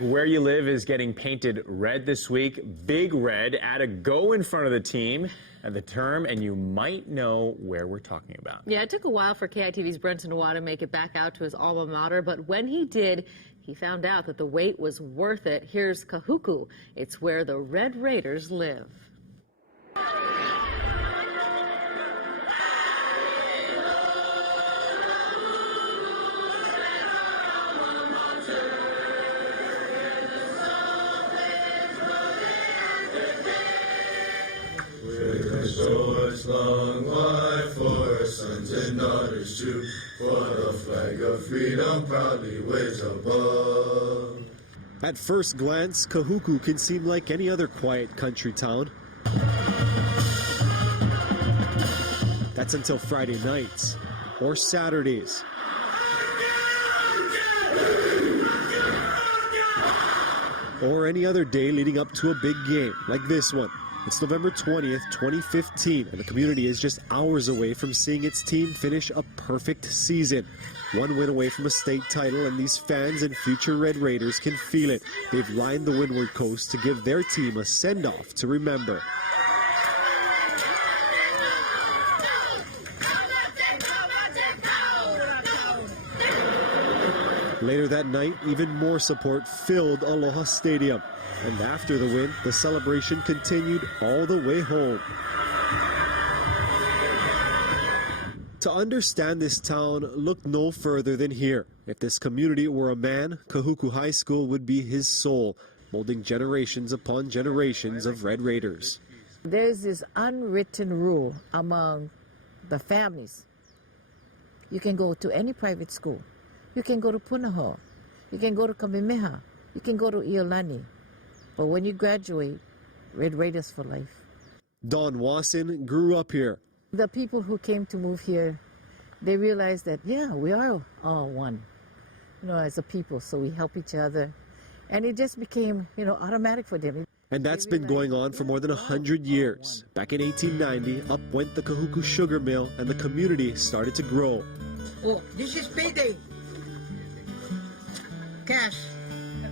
Where you live is getting painted red this week. Big Red. Add a go in front of the team and the term, and you might know where we're talking about. Yeah, it took a while for KITV's Brenton Watt to make it back out to his alma mater, but when he did, he found out that the wait was worth it. Here's Kahuku. It's where the Red Raiders live. Long life for our sons and daughters too, for the flag of freedom proudly waves above. At first glance, Kahuku can seem like any other quiet country town. That's until Friday nights or Saturdays. Or any other day leading up to a big game like this one. It's November 20th, 2015, and the community is just hours away from seeing its team finish a perfect season. One win away from a state title, and these fans and future Red Raiders can feel it. They've lined the windward coast to give their team a send-off to remember. Later that night, even more support filled Aloha Stadium. And after the win, the celebration continued all the way home. To understand this town, look no further than here. If this community were a man, Kahuku High School would be his soul, molding generations upon generations of Red Raiders. There's this unwritten rule among the families. You can go to any private school. You can go to Punahou. You can go to Kamehameha. You can go to Iolani. But when you graduate, Red Raiders for life. Don Wasson grew up here. The people who came to move here, they realized that, yeah, we are all one, as a people, so we help each other. And it just became, automatic for them. And that's been going on for more than 100 years. Back in 1890, up went the Kahuku sugar mill, and the community started to grow. Oh, this is payday. Cash.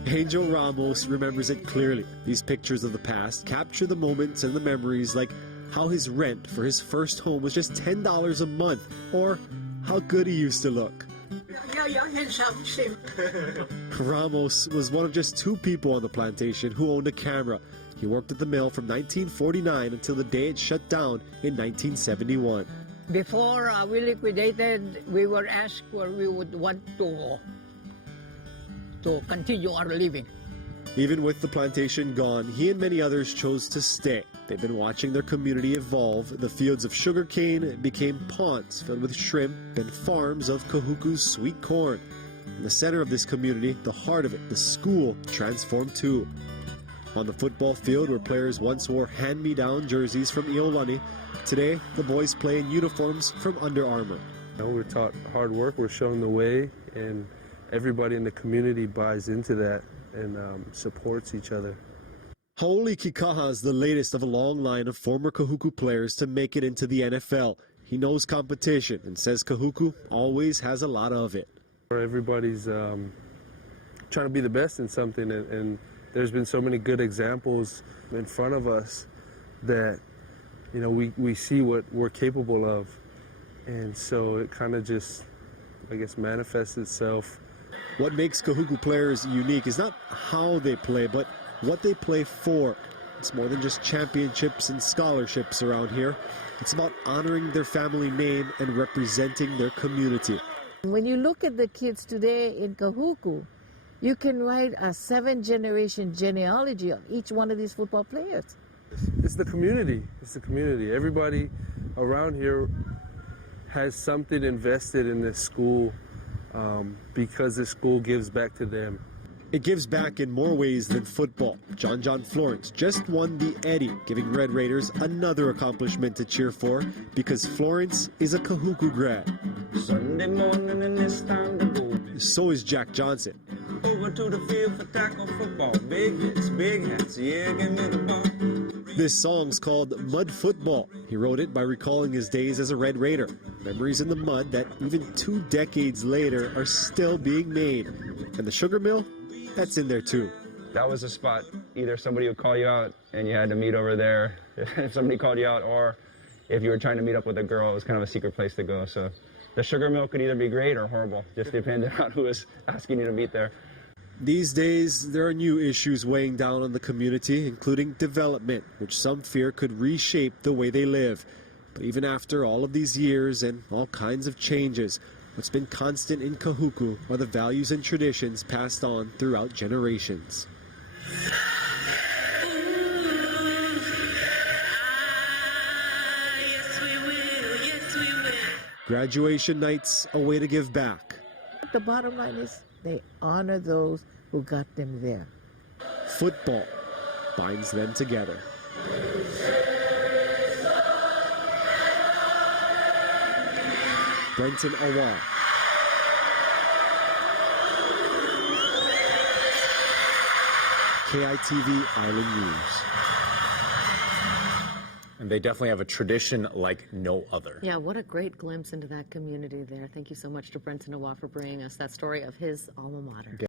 Angel Ramos remembers it clearly. These pictures of the past capture the moments and the memories, like how his rent for his first home was just $10 a month, or how good he used to look. Ramos was one of just 2 people on the plantation who owned a camera. He worked at the mill from 1949 until the day it shut down in 1971. Before we liquidated, we were asked where we would want to continue our living. Even with the plantation gone, he and many others chose to stay. They've been watching their community evolve. The fields of sugarcane became ponds filled with shrimp and farms of Kahuku's sweet corn. In the center of this community, the heart of it, the school, transformed too. On the football field, where players once wore hand-me-down jerseys from Iolani, today the boys play in uniforms from Under Armour. We're taught hard work, we're shown the way, and everybody in the community buys into that and supports each other. Haoli Kikaha is the latest of a long line of former Kahuku players to make it into the NFL. He knows competition and says Kahuku always has a lot of it. Everybody's trying to be the best in something, and there's been so many good examples in front of us that we see what we're capable of, and so it kind of just, I guess, manifests itself. What makes Kahuku players unique is not how they play, but what they play for. It's more than just championships and scholarships around here. It's about honoring their family name and representing their community. When you look at the kids today in Kahuku, you can write a 7-generation genealogy of each one of these football players. It's the community. It's the community. Everybody around here has something invested in this school because the school gives back to them. It gives back in more ways than football. John Florence just won the Eddie, giving Red Raiders another accomplishment to cheer for because Florence is a Kahuku grad. Sunday morning and it's time to go. So is Jack Johnson. Over to the field for tackle football. Big hits, big hats, yeah, give me the ball. This song's called Mud Football. He wrote it by recalling his days as a Red Raider. Memories in the mud that even 2 decades later are still being made. And the sugar mill? that's in there too. That was a spot. Either somebody would call you out and you had to meet over there if somebody called you out, or if you were trying to meet up with a girl, it was kind of a secret place to go. So the sugar mill could either be great or horrible, just depending on who was asking you to meet there. These days, there are new issues weighing down on the community, including development, which some fear could reshape the way they live. But even after all of these years and all kinds of changes, what's been constant in Kahuku are the values and traditions passed on throughout generations. Graduation night's a way to give back. The bottom line is they honor those who got them there. Football binds them together. Brenton Awa. KITV Island News. And they definitely have a tradition like no other. Yeah, what a great glimpse into that community there. Thank you so much to Brenton Awa for bringing us that story of his alma mater.